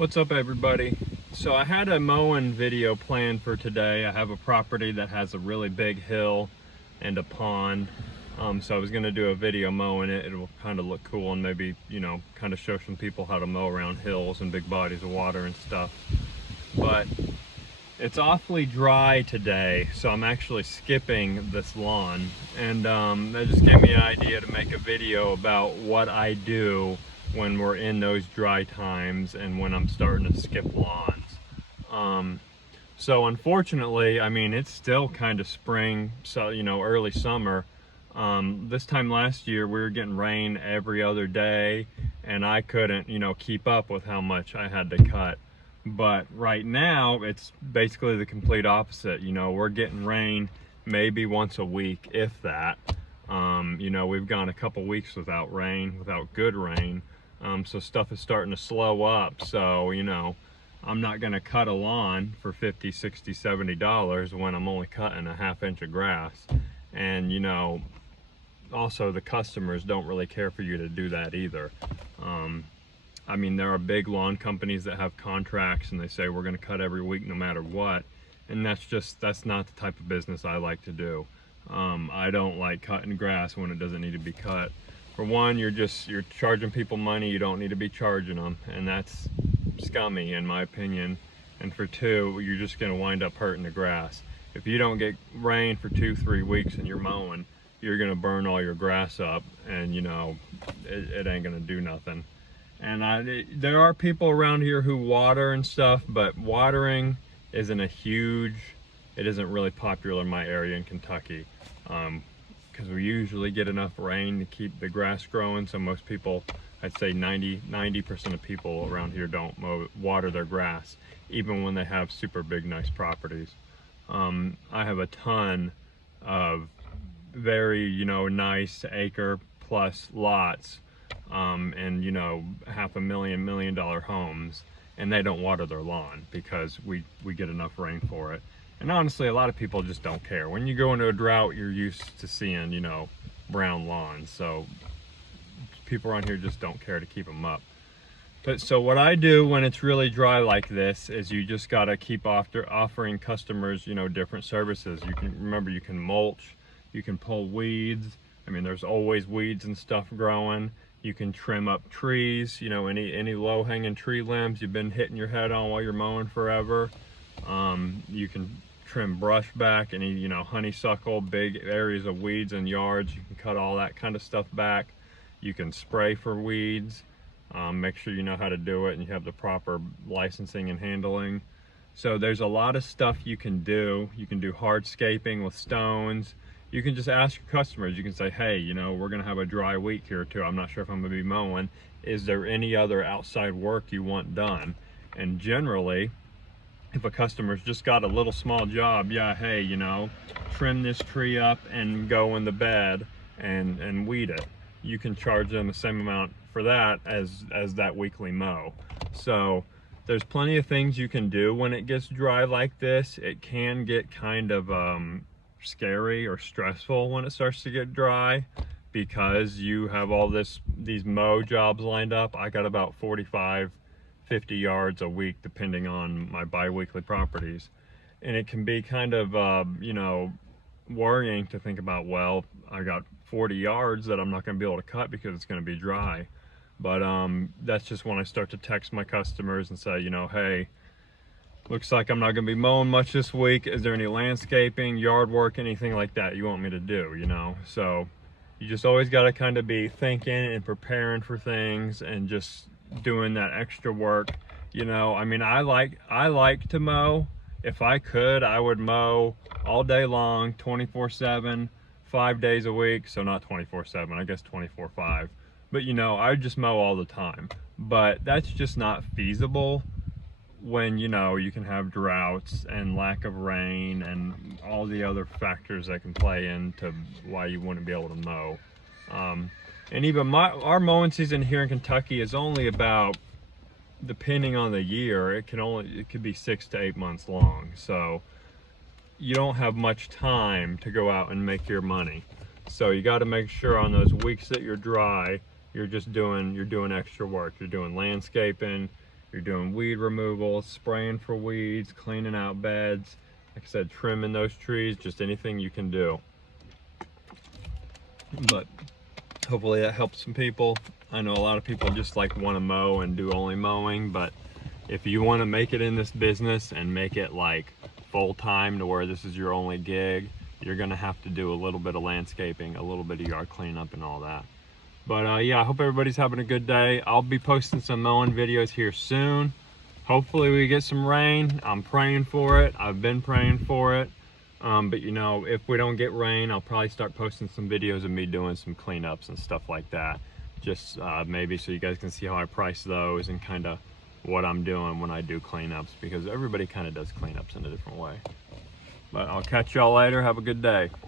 What's up, everybody? So I had a mowing video planned for today. I have a property that has a really big hill and a pond. So I was going to do a video mowing it. It'll kind of look cool and maybe, kind of show some people how to mow around hills and big bodies of water and stuff. But it's awfully dry today, so I'm actually skipping this lawn. And that just gave me an idea to make a video about what I do when we're in those dry times and when I'm starting to skip lawns. So unfortunately, I mean, it's still kind of spring, so early summer. This time last year we were getting rain every other day, and I couldn't keep up with how much I had to cut. But right now it's basically the complete opposite. We're getting rain maybe once a week, if that. We've gone a couple weeks without rain, without good rain. So stuff is starting to slow up. So, I'm not going to cut a lawn for $50, $60, $70 when I'm only cutting a ½ inch of grass. And, also the customers don't really care for you to do that either. I mean, there are big lawn companies that have contracts and they say we're going to cut every week no matter what. And that's not the type of business I like to do. I don't like cutting grass when it doesn't need to be cut. For one, you're charging people money you don't need to be charging them, and that's scummy in my opinion. And for two, you're just going to wind up hurting the grass. If you don't get rain for 2-3 weeks and you're mowing, you're going to burn all your grass up, and it ain't going to do nothing. And there are people around here who water and stuff, but watering it isn't really popular in my area in Kentucky. Because we usually get enough rain to keep the grass growing. So most people, I'd say 90% of people around here don't water their grass, even when they have super big, nice properties. I have a ton of very, nice acre plus lots, and $500,000, $1 million homes, and they don't water their lawn because we get enough rain for it. And honestly, a lot of people just don't care. When you go into a drought, you're used to seeing, brown lawns. So people around here just don't care to keep them up. But so what I do when it's really dry like this is you just gotta keep offering customers, different services. You can mulch, you can pull weeds. I mean, there's always weeds and stuff growing. You can trim up trees, any low-hanging tree limbs you've been hitting your head on while you're mowing forever. You can trim brush back, any honeysuckle, big areas of weeds in yards. You can cut all that kind of stuff back. You can spray for weeds. Make sure you know how to do it and you have the proper licensing and handling. So there's a lot of stuff you can do. You can do hardscaping with stones. You can just ask your customers. You can say, hey, we're gonna have a dry week here too. I'm not sure if I'm gonna be mowing. Is there any other outside work you want done? And generally, if a customer's just got a little small job, yeah, hey, trim this tree up and go in the bed and weed it. You can charge them the same amount for that as that weekly mow. So there's plenty of things you can do when it gets dry like this. It can get kind of scary or stressful when it starts to get dry because you have all these mow jobs lined up. I got about 45, 50 yards a week depending on my bi-weekly properties, and it can be kind of worrying to think about, well, I got 40 yards that I'm not going to be able to cut because it's going to be dry. But that's just when I start to text my customers and say, hey, looks like I'm not going to be mowing much this week. Is there any landscaping, yard work, anything like that you want me to do? So you just always got to kind of be thinking and preparing for things and just doing that extra work. I mean, I like to mow. If I could, I would mow all day long, 24/7, 5 days a week. So not 24/7, I guess 24/5. But I would just mow all the time. But that's just not feasible when you can have droughts and lack of rain and all the other factors that can play into why you wouldn't be able to mow. And even our mowing season here in Kentucky is only about, depending on the year, it could be 6 to 8 months long. So you don't have much time to go out and make your money. So you got to make sure on those weeks that you're dry, you're doing extra work. You're doing landscaping, you're doing weed removal, spraying for weeds, cleaning out beds, like I said, trimming those trees, just anything you can do. But hopefully that helps some people. I know a lot of people just like want to mow and do only mowing, but if you want to make it in this business and make it like full-time to where this is your only gig, you're gonna have to do a little bit of landscaping, a little bit of yard cleanup and all that. But yeah, I hope everybody's having a good day. I'll be posting some mowing videos here soon. Hopefully we get some rain. I'm praying for it. I've been praying for it. But you know, if we don't get rain, I'll probably start posting some videos of me doing some cleanups and stuff like that. Just maybe so you guys can see how I price those and kind of what I'm doing when I do cleanups, because everybody kind of does cleanups in a different way. But I'll catch y'all later. Have a good day.